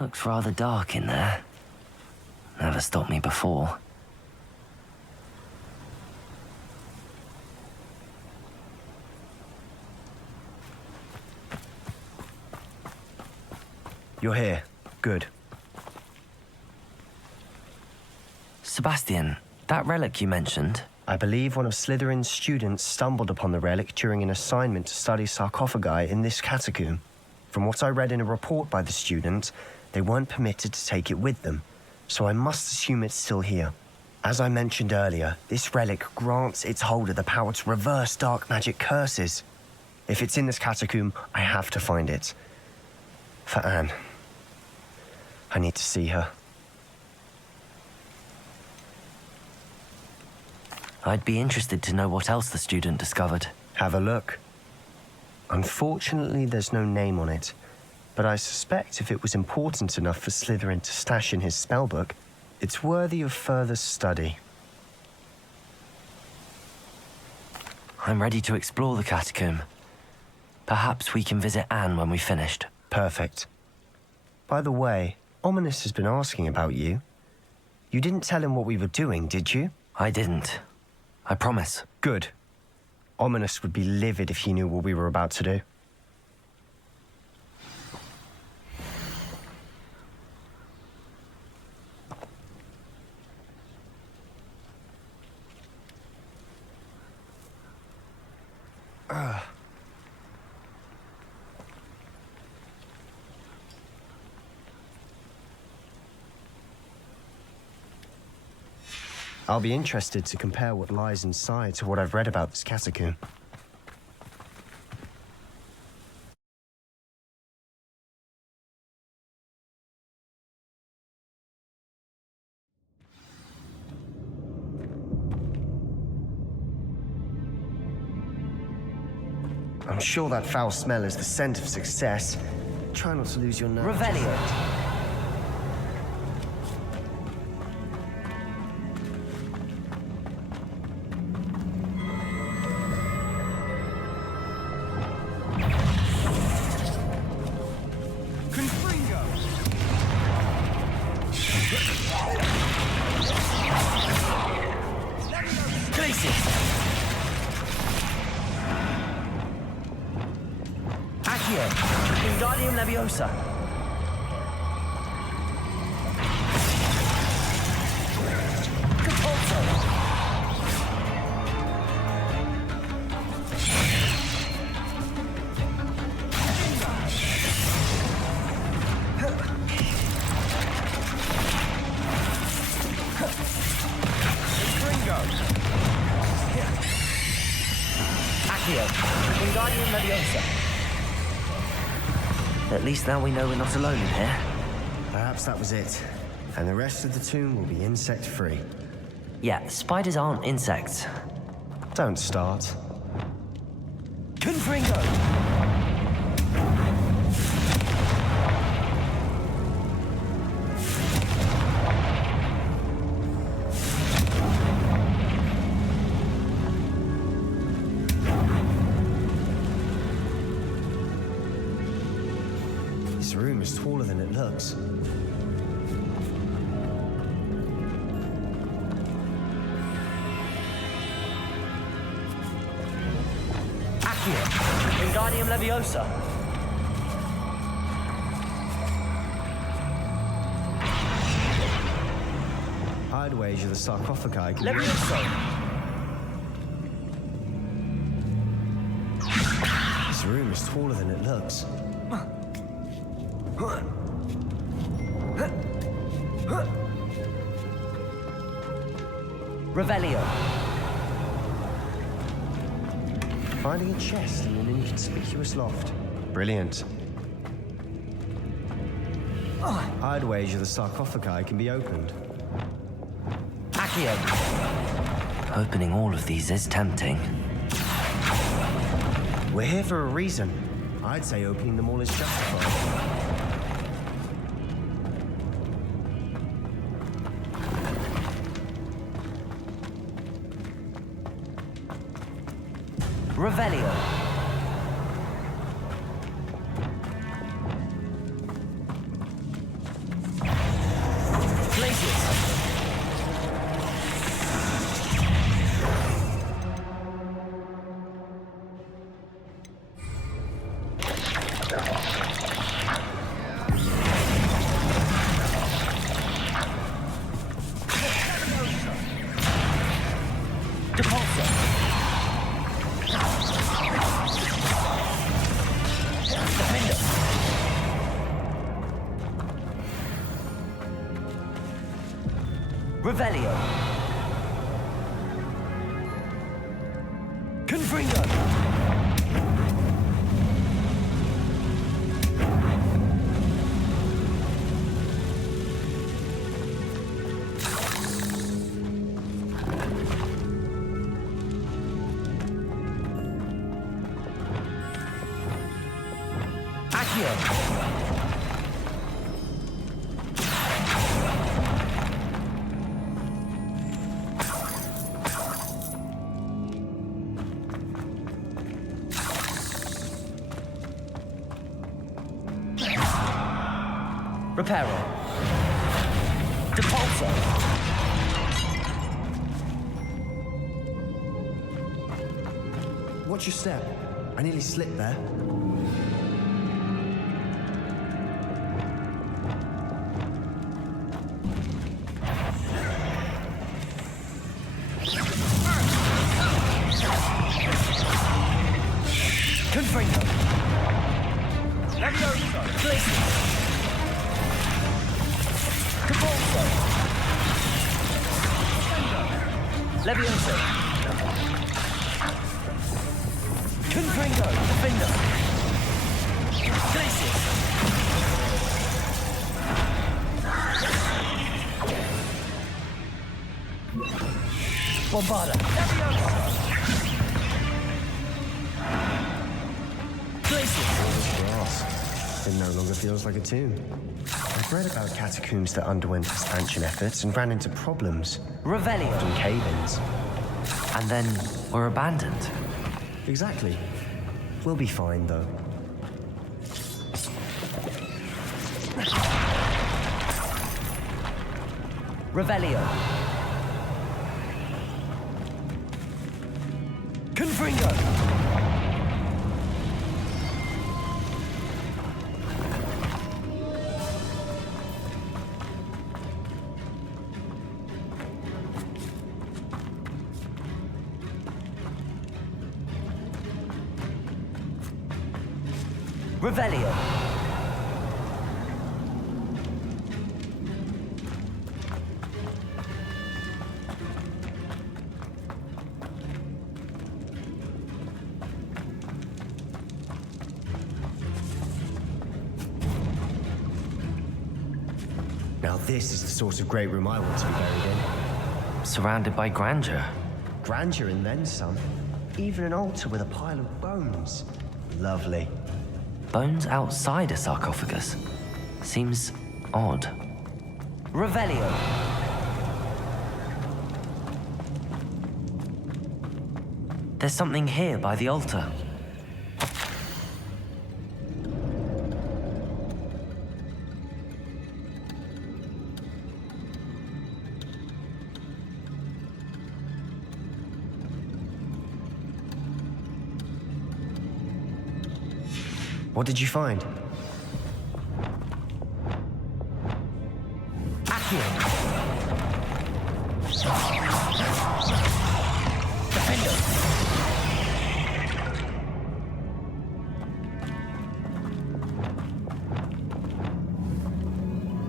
Looks rather dark in there. Never stopped me before. You're here. Good. Sebastian, that relic you mentioned. I believe one of Slytherin's students stumbled upon the relic during an assignment to study sarcophagi in this catacomb. From what I read in a report by the student, they weren't permitted to take it with them, so I must assume it's still here. As I mentioned earlier, this relic grants its holder the power to reverse dark magic curses. If it's in this catacomb, I have to find it. For Anne. I need to see her. I'd be interested to know what else the student discovered. Have a look. Unfortunately, there's no name on it, but I suspect if it was important enough for Slytherin to stash in his spellbook, it's worthy of further study. I'm ready to explore the catacomb. Perhaps we can visit Anne when we've finished. Perfect. By the way, Ominous has been asking about you. You didn't tell him what we were doing, did you? I didn't. I promise. Good. Ominous would be livid if he knew what we were about to do. I'll be interested to compare what lies inside to what I've read about this catacomb. I'm sure that foul smell is the scent of success. Try not to lose your nerve. Revelio. Leviosa. At least now we know we're not alone in here. Perhaps that was it. And the rest of the tomb will be insect-free. Yeah, spiders aren't insects. Don't start. Confringo! This room is taller than it looks. Accio! Wingardium Leviosa! I'd wager the sarcophagi can... Leviosa! This room is taller than it looks. Revelio. Finding a chest in an inconspicuous loft. Brilliant. I'd wager the sarcophagi can be opened. Accio! Opening all of these is tempting. We're here for a reason. I'd say opening them all is justified. Revelio. Places. Revelio. Confringo. Accio. Reparo. Depulso. Watch your step. I nearly slipped there. Confringo. Levioso. Places. Depulso. Levioso. Confringo. Defender. Glacius. Bombarda. Levioso. Grass. It no longer feels like a tomb. I've read about catacombs that underwent expansion efforts and ran into problems. Revelio. Often cave-ins. And then were abandoned. Exactly. We'll be fine, though. Revelio. Confringo. Revelio. Now this is the sort of great room I want to be buried in. Surrounded by grandeur. Grandeur and then some. Even an altar with a pile of bones. Lovely. Bones outside a sarcophagus. Seems odd. Revelio. There's something here by the altar. What did you find? Accio. Defender.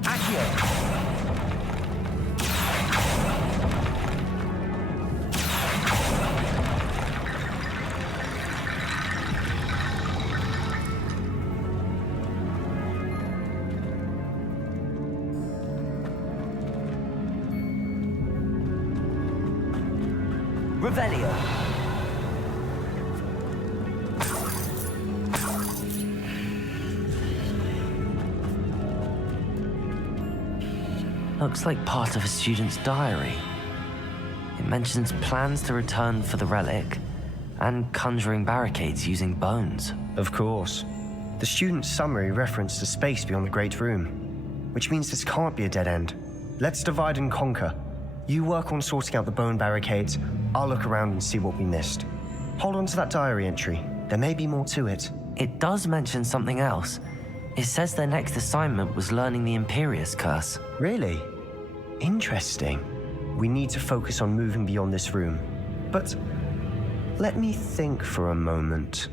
Accio. Revelio. Looks like part of a student's diary. It mentions plans to return for the relic and conjuring barricades using bones. Of course. The student's summary referenced a space beyond the Great Room, which means this can't be a dead end. Let's divide and conquer. You work on sorting out the bone barricades, I'll look around and see what we missed. Hold on to that diary entry. There may be more to it. It does mention something else. It says their next assignment was learning the Imperius Curse. Really? Interesting. We need to focus on moving beyond this room. But let me think for a moment.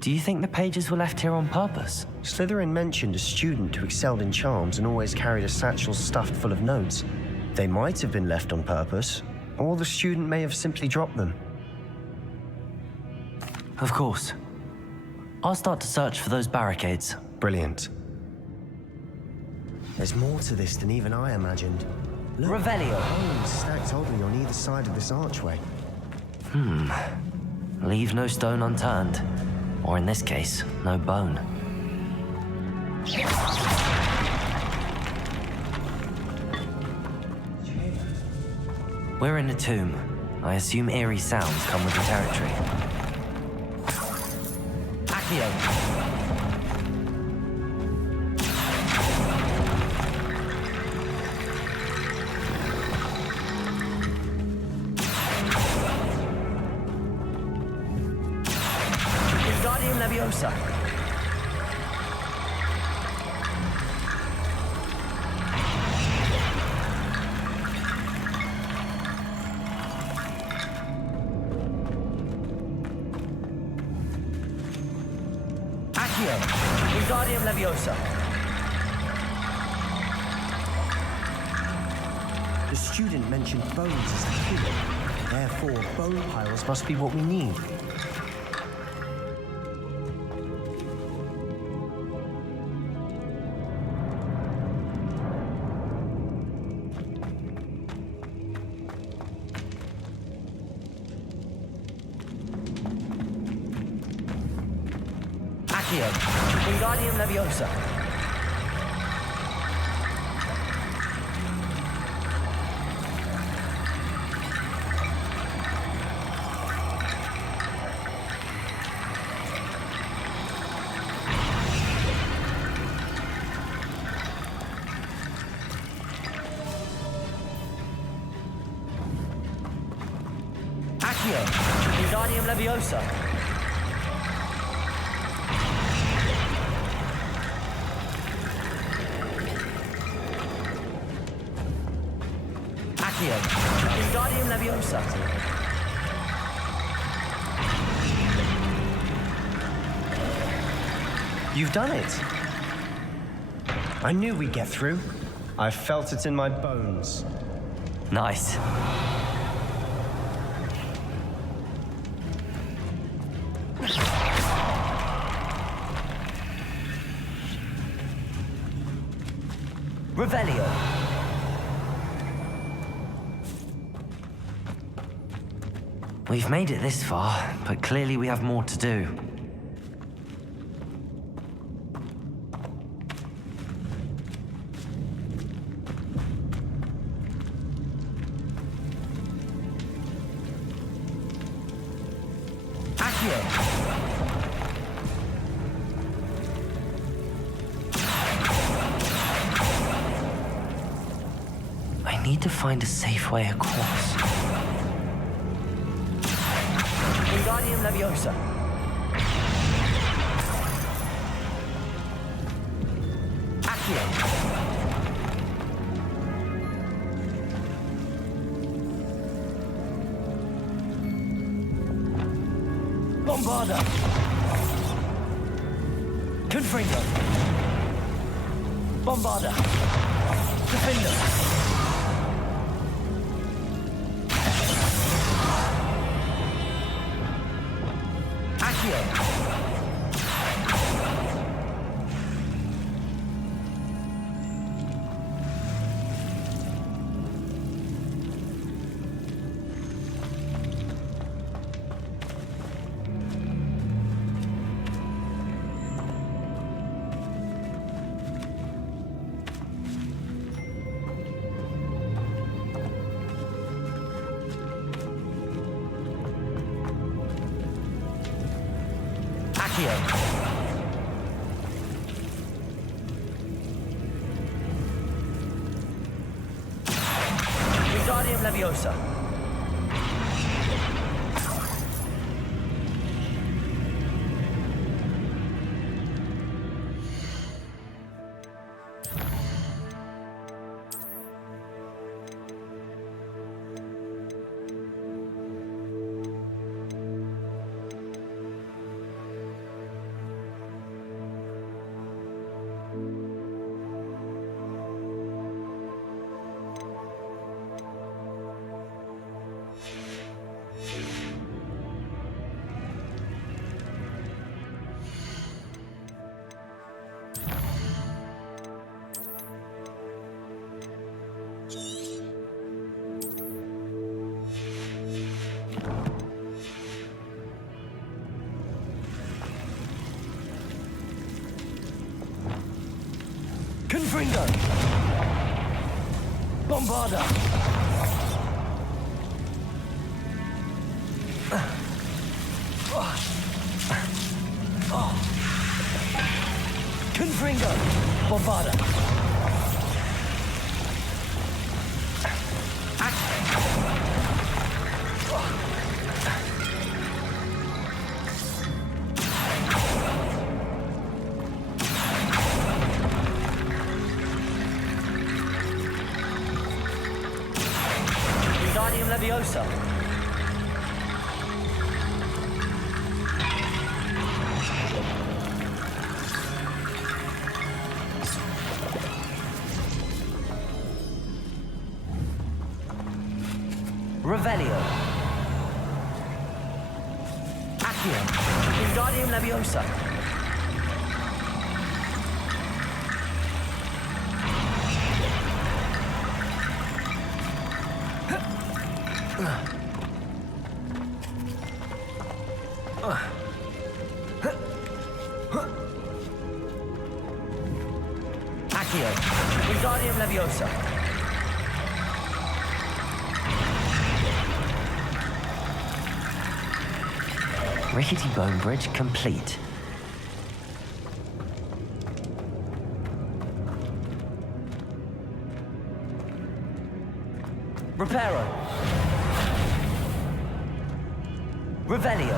Do you think the pages were left here on purpose? Slytherin mentioned a student who excelled in charms and always carried a satchel stuffed full of notes. They might have been left on purpose, or the student may have simply dropped them. Of course. I'll start to search for those barricades. Brilliant. There's more to this than even I imagined. Look, Revelio. bones stacked oddly on either side of this archway. Leave no stone unturned. Or in this case, no bone. We're in a tomb. I assume eerie sounds come with the territory. Accio! Wingardium Leviosa! Accio! Wingardium Leviosa! The student mentioned bones as the key. Therefore, bone piles must be what we need. Accio! Wingardium Leviosa! Accio! Wingardium Leviosa! Accio! Wingardium Leviosa! You've done it! I knew we'd get through. I felt it in my bones. Nice. Revelio. We've made it this far, but clearly we have more to do. Accio. I need to find a safe way across. Wingardium Leviosa. Accio. Bombarda. Confringo. Bombarda. Defender. Accio. Wingardium Leviosa. Confringo! Bombarda! Confringo! Bombarda! Wingardium Leviosa. Revelio. Accio. Wingardium Leviosa. Accio. Wingardium Leviosa. Rickety Bone Bridge complete. Reparo. Revelio.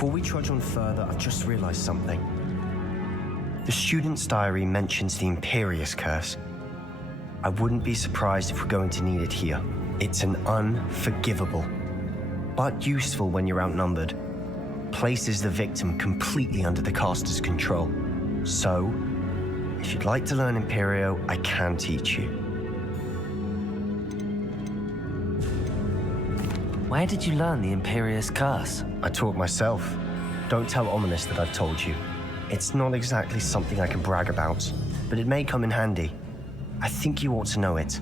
Before we trudge on further, I've just realized something. The student's diary mentions the Imperious Curse. I wouldn't be surprised if we're going to need it here. It's an unforgivable, but useful when you're outnumbered. Places the victim completely under the caster's control. So, if you'd like to learn Imperio, I can teach you. Where did you learn the Imperious Curse? I taught myself. Don't tell Ominous that I've told you. It's not exactly something I can brag about, but it may come in handy. I think you ought to know it.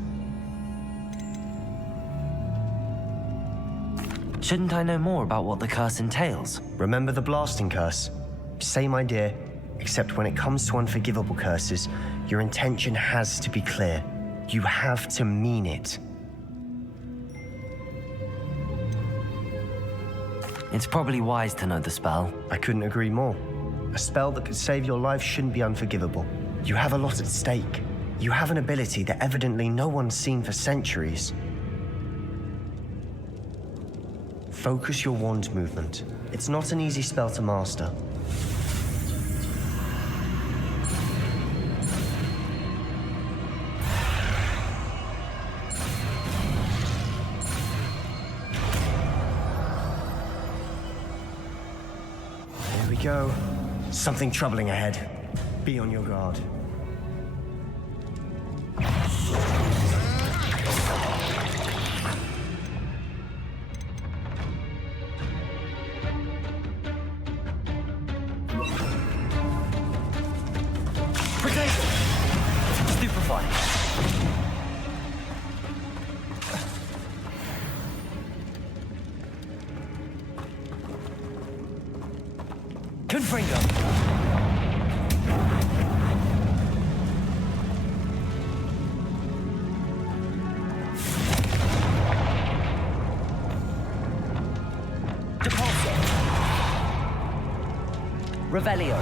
Shouldn't I know more about what the curse entails? Remember the blasting curse? Same idea, except when it comes to unforgivable curses, your intention has to be clear. You have to mean it. It's probably wise to know the spell. I couldn't agree more. A spell that could save your life shouldn't be unforgivable. You have a lot at stake. You have an ability that evidently no one's seen for centuries. Focus your wand movement. It's not an easy spell to master. Here we go. Something troubling ahead. Be on your guard. Revelio.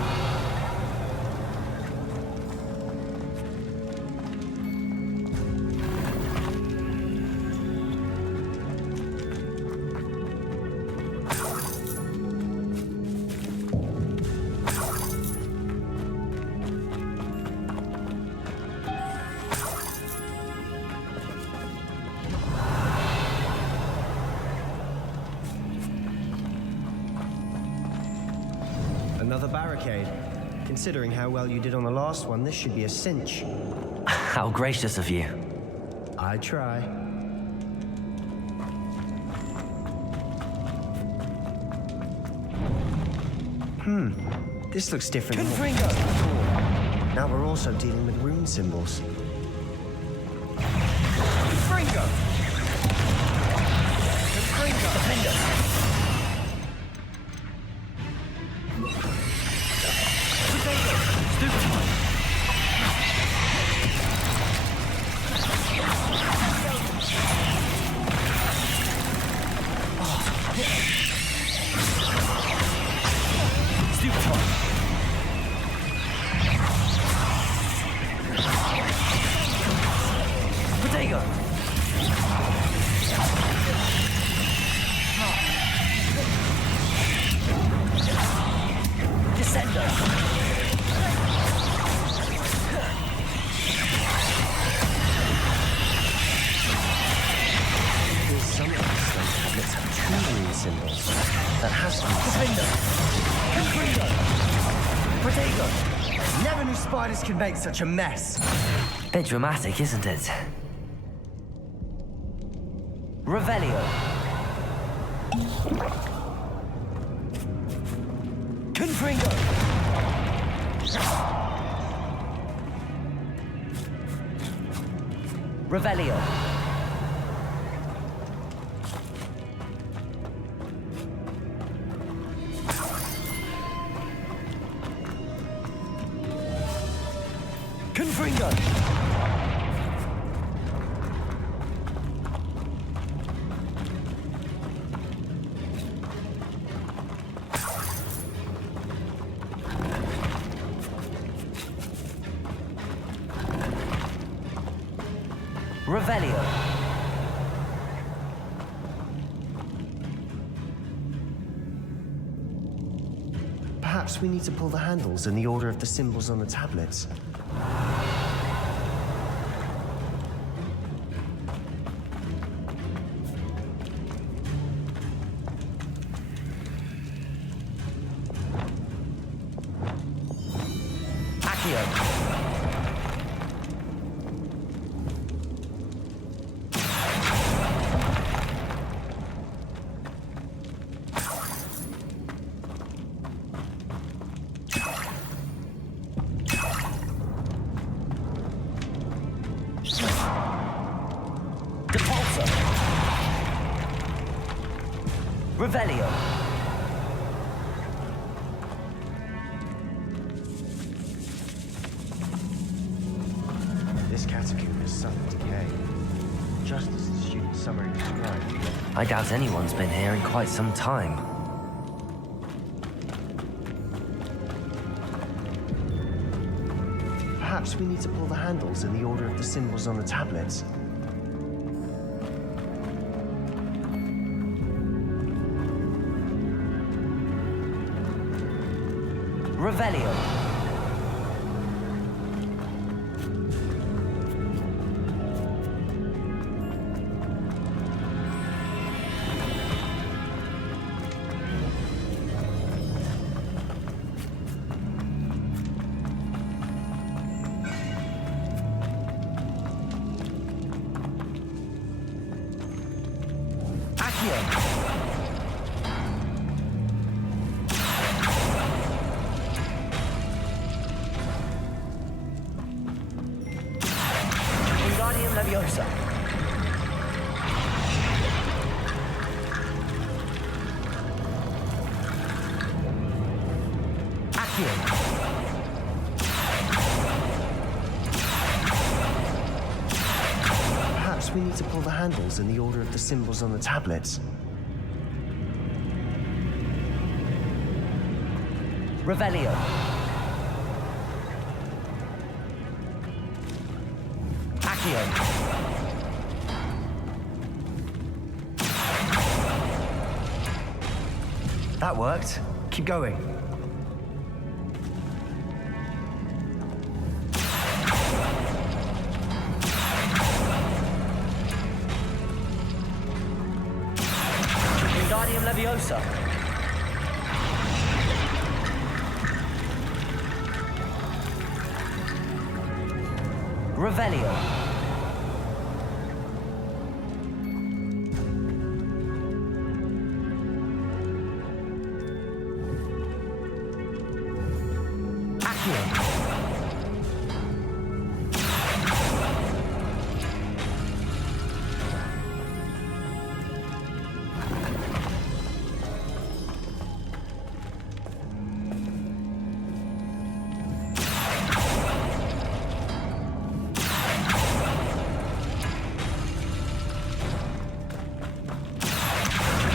Another barricade. Considering how well you did on the last one, this should be a cinch. How gracious of you. I try. This looks different. Confringo! Now we're also dealing with rune symbols. Confringo! Confringo! Defender! That has to be Confringo! Protego! Never knew spiders could make such a mess. Bit dramatic, isn't it? Revelio. Confringo. Revelio. Confringo. Revelio. Perhaps we need to pull the handles in the order of the symbols on the tablets. Revelio. This catacomb has suffered decay, just as the student's summary described. I doubt anyone's been here in quite some time. Perhaps we need to pull the handles in the order of the symbols on the tablets. Revelio. Leviosa. Accio. Perhaps we need to pull the handles in the order of the symbols on the tablets. Revelio. That worked. Keep going. Wingardium Leviosa. Revelio.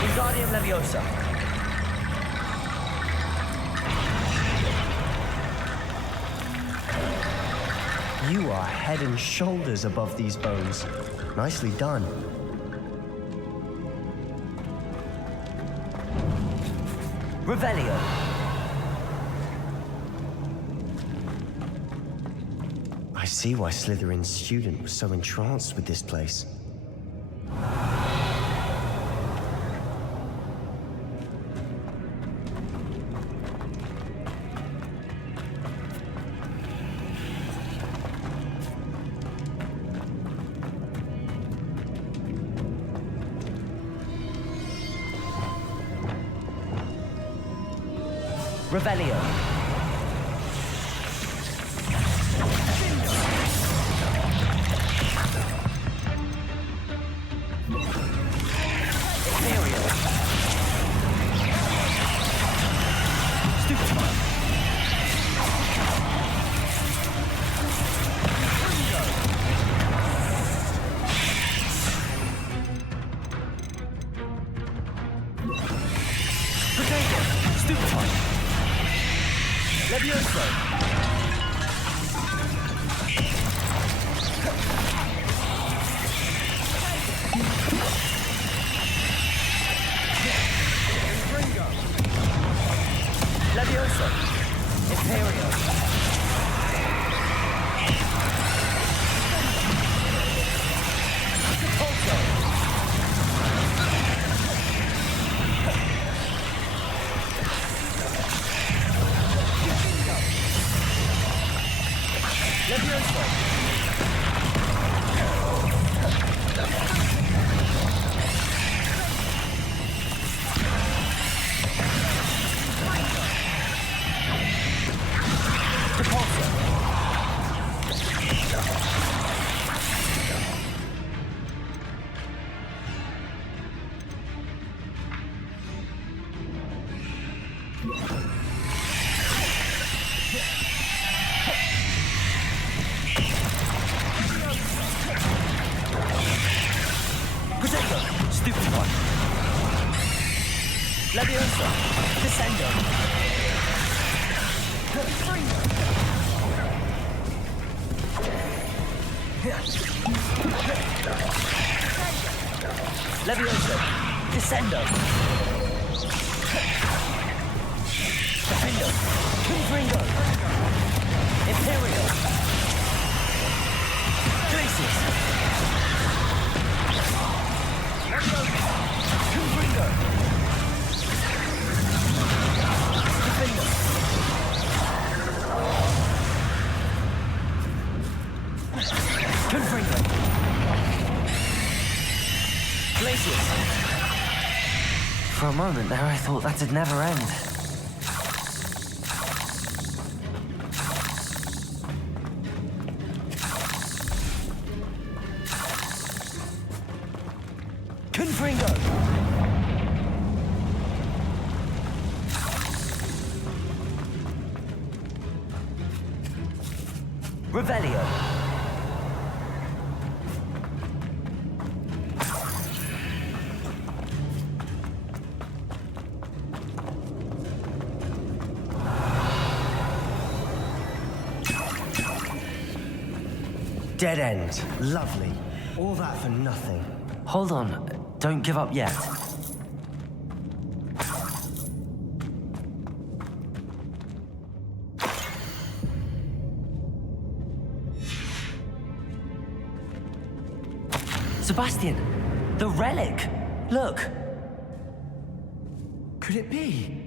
Wingardium Leviosa. You are head and shoulders above these bones. Nicely done. Revelio. I see why Slytherin's student was so entranced with this place. Revelio. Imperial. Stupefy. Potato. Stupefy. Levioso! Levioso! Stupid one. Leviosa. Descendo. Leviosa. Descendo. Defendo. Confringo. Imperial. Glacius. Confringo. Defendo. Confringo. Glacius. For a moment there, I thought that'd never end. Confringo. Revelio. Dead end. Lovely. All that for nothing. Hold on. Don't give up yet. Sebastian! The relic! Look! Could it be?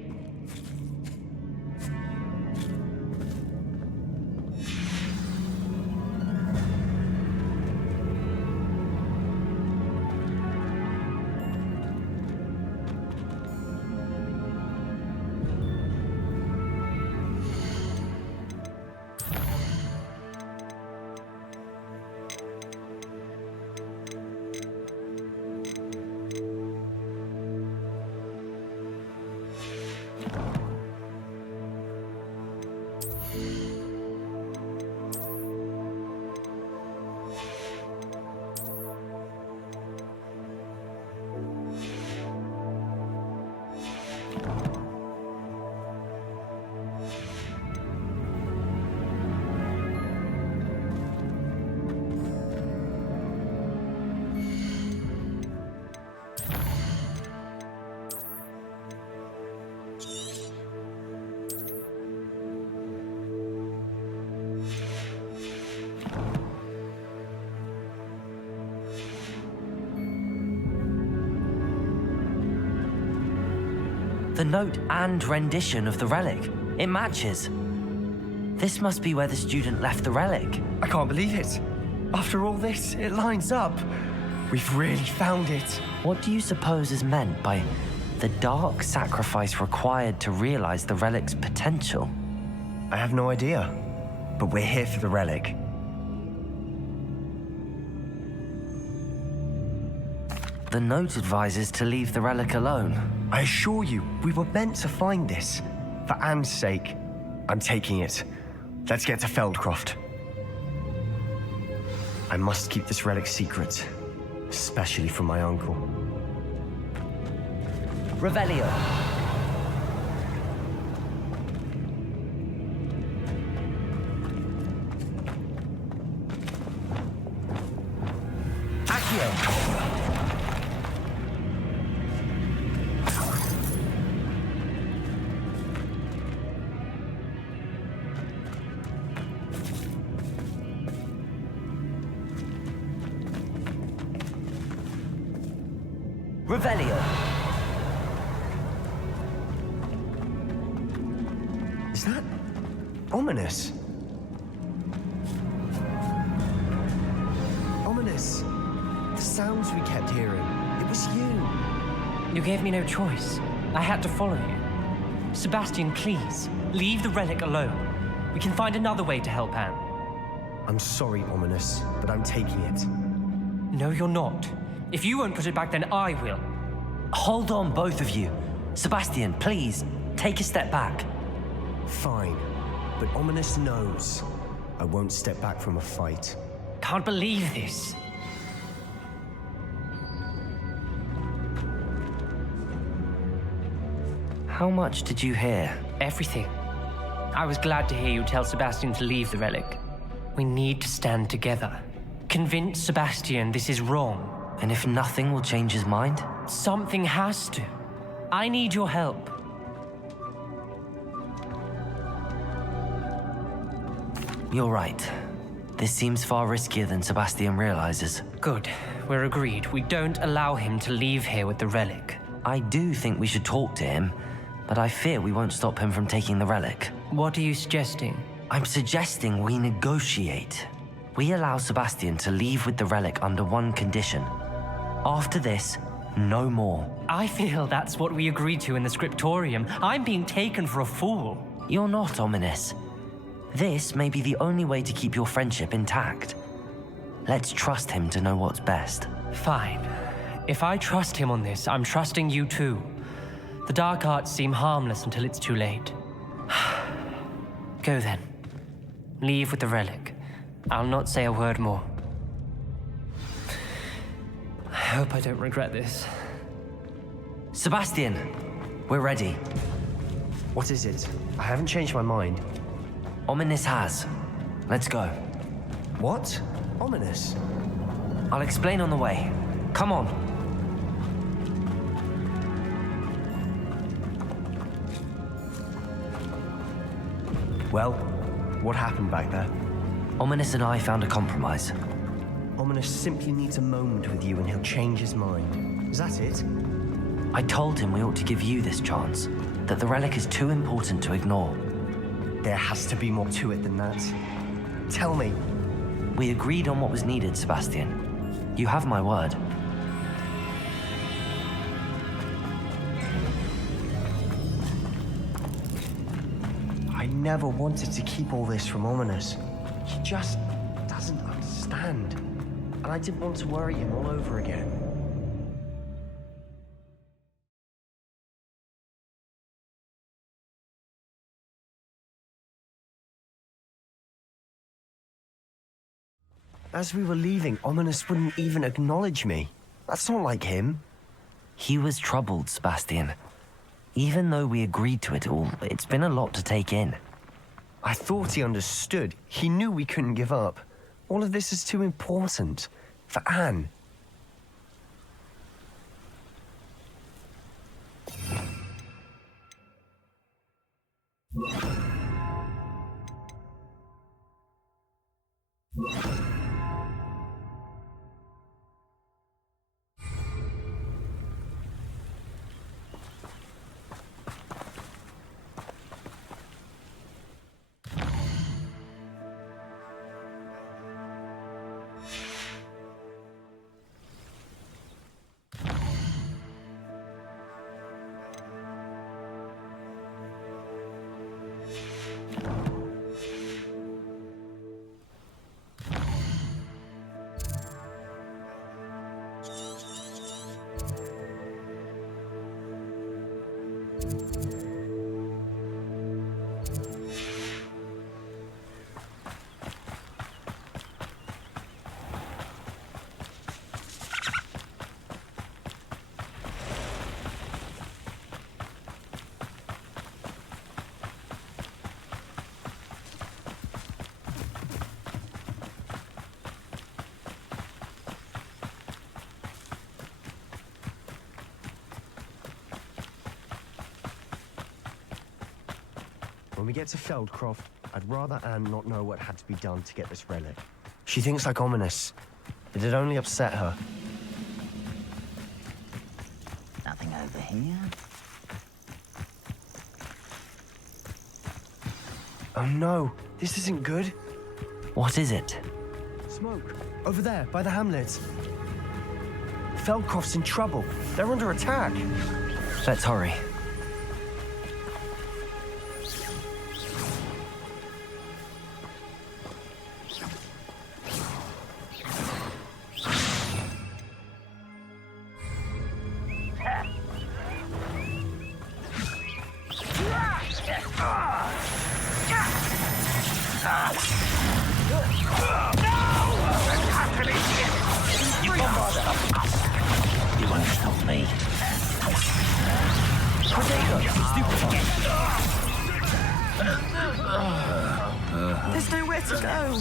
The note and rendition of the relic. It matches. This must be where the student left the relic. I can't believe it. After all this, it lines up. We've really found it. What do you suppose is meant by the dark sacrifice required to realize the relic's potential? I have no idea, but we're here for the relic. The note advises to leave the relic alone. I assure you, we were meant to find this. For Anne's sake, I'm taking it. Let's get to Feldcroft. I must keep this relic secret, especially from my uncle. Revelio. Accio. Revelio! Is that ominous? Ominous. The sounds we kept hearing. It was you. You gave me no choice. I had to follow you. Sebastian, please, leave the relic alone. We can find another way to help Anne. I'm sorry, Ominous, but I'm taking it. No, you're not. If you won't put it back, then I will. Hold on, both of you. Sebastian, please, take a step back. Fine, but Ominous knows I won't step back from a fight. Can't believe this. How much did you hear? Everything. I was glad to hear you tell Sebastian to leave the relic. We need to stand together. Convince Sebastian this is wrong. And if nothing will change his mind? Something has to. I need your help. You're right. This seems far riskier than Sebastian realizes. Good. We're agreed. We don't allow him to leave here with the relic. I do think we should talk to him, but I fear we won't stop him from taking the relic. What are you suggesting? I'm suggesting we negotiate. We allow Sebastian to leave with the relic under one condition. After this, no more. I feel that's what we agreed to in the scriptorium. I'm being taken for a fool. You're not, Ominous. This may be the only way to keep your friendship intact. Let's trust him to know what's best. Fine. If I trust him on this, I'm trusting you too. The dark arts seem harmless until it's too late. Go then. Leave with the relic. I'll not say a word more. I hope I don't regret this. Sebastian, we're ready. What is it? I haven't changed my mind. Ominous has. Let's go. What? Ominous? I'll explain on the way. Come on. Well, what happened back there? Ominous and I found a compromise. Ominous simply needs a moment with you and he'll change his mind. Is that it? I told him we ought to give you this chance, that the relic is too important to ignore. There has to be more to it than that. Tell me. We agreed on what was needed, Sebastian. You have my word. I never wanted to keep all this from Ominous. He just doesn't understand. And I didn't want to worry him all over again. As we were leaving, Ominous wouldn't even acknowledge me. That's not like him. He was troubled, Sebastian. Even though we agreed to it all, it's been a lot to take in. I thought he understood. He knew we couldn't give up. All of this is too important. For Anne. When we get to Feldcroft, I'd rather Anne not know what had to be done to get this relic. She thinks like Ominous. It'd only upset her. here? Oh no, this isn't good. What is it? Smoke. Over there, by the hamlet. Feldcroft's in trouble. They're under attack. Let's hurry. You won't stop me. There's nowhere to go.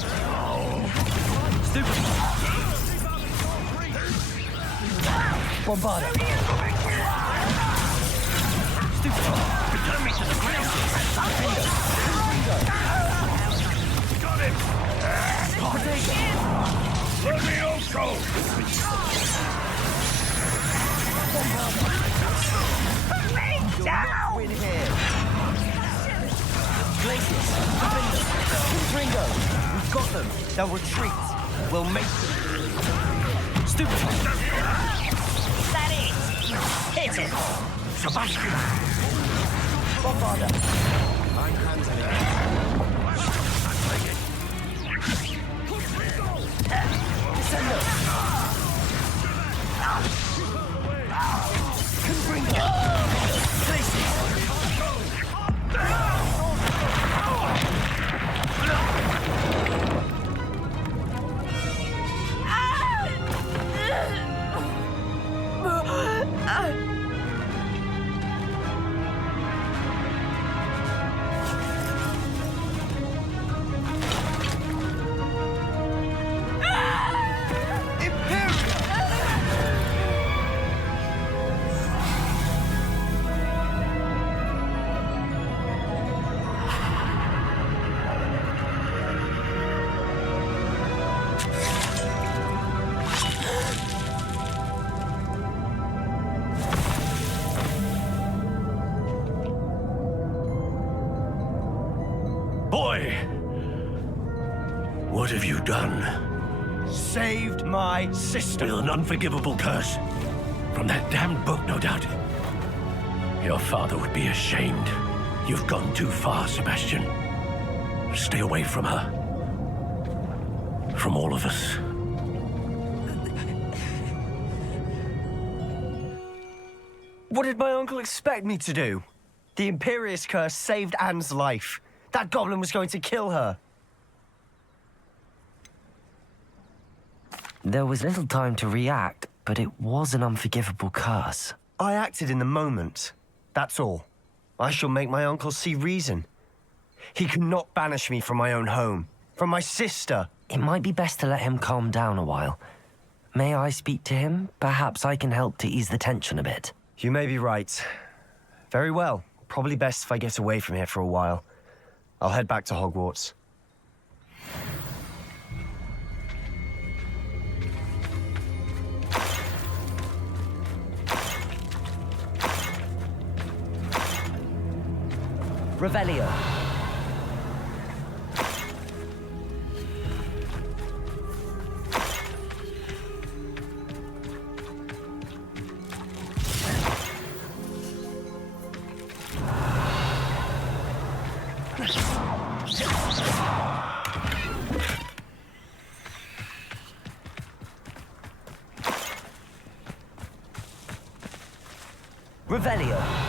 Bombarda. Return me to the ground. Got him. Let me also. Down! Win here. Glacius, Ringo, we've got them. They'll retreat. We'll make them. Stupid. That is! Hit it! Sebastian. Bombarda. I'm handling it. Descendo. Ringo. Glacius. Boy! What have you done? Saved my sister. With an unforgivable curse. From that damned book, no doubt. Your father would be ashamed. You've gone too far, Sebastian. Stay away from her. From all of us. What did my uncle expect me to do? The Imperious curse saved Anne's life. That goblin was going to kill her. There was little time to react, but it was an unforgivable curse. I acted in the moment. That's all. I shall make my uncle see reason. He cannot banish me from my own home, from my sister. It might be best to let him calm down a while. May I speak to him? Perhaps I can help to ease the tension a bit. You may be right. Very well. Probably best if I get away from here for a while. I'll head back to Hogwarts. Revelio. Revelio.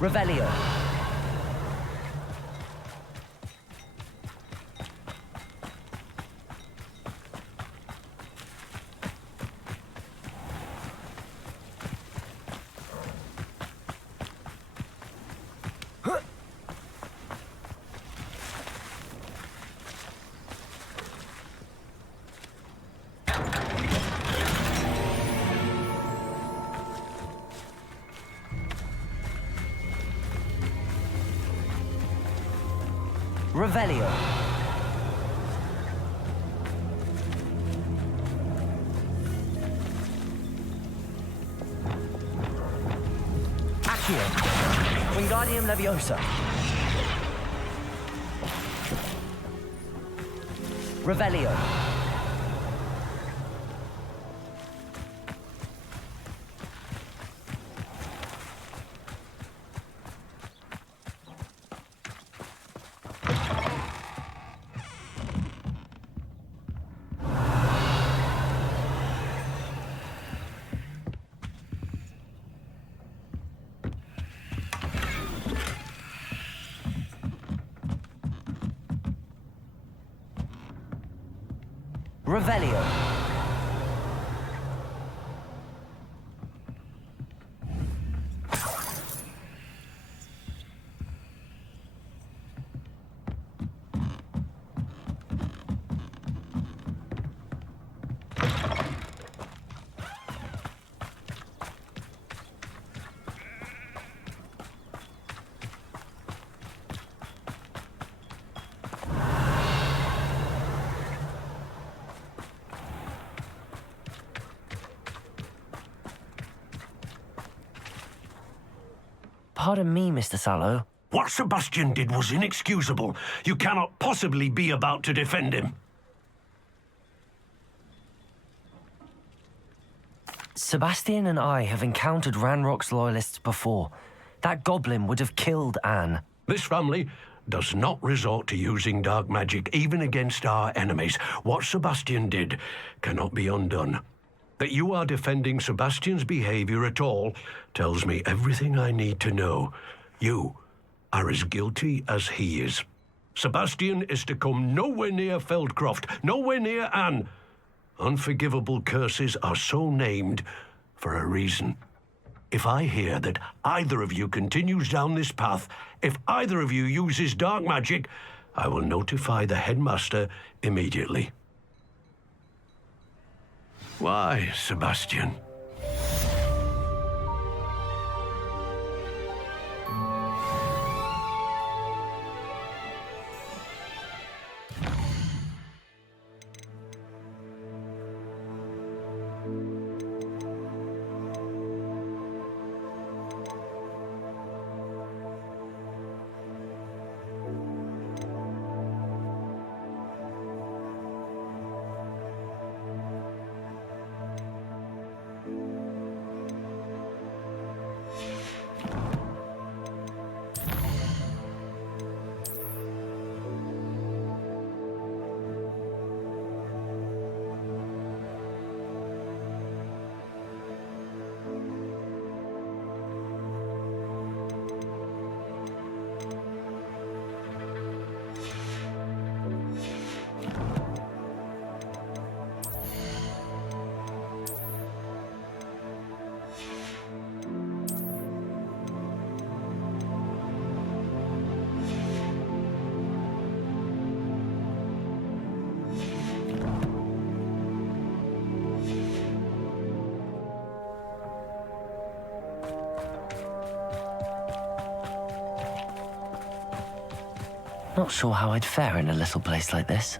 Revelio. Revelio. Accio. Wingardium Leviosa. Revelio. Revelio. Pardon me, Mr. Sallow. What Sebastian did was inexcusable. You cannot possibly be about to defend him. Sebastian and I have encountered Ranrock's loyalists before. That goblin would have killed Anne. This family does not resort to using dark magic even against our enemies. What Sebastian did cannot be undone. That you are defending Sebastian's behavior at all tells me everything I need to know. You are as guilty as he is. Sebastian is to come nowhere near Feldcroft, nowhere near Anne. Unforgivable curses are so named for a reason. If I hear that either of you continues down this path, if either of you uses dark magic, I will notify the headmaster immediately. Why, Sebastian? Not sure how I'd fare in a little place like this.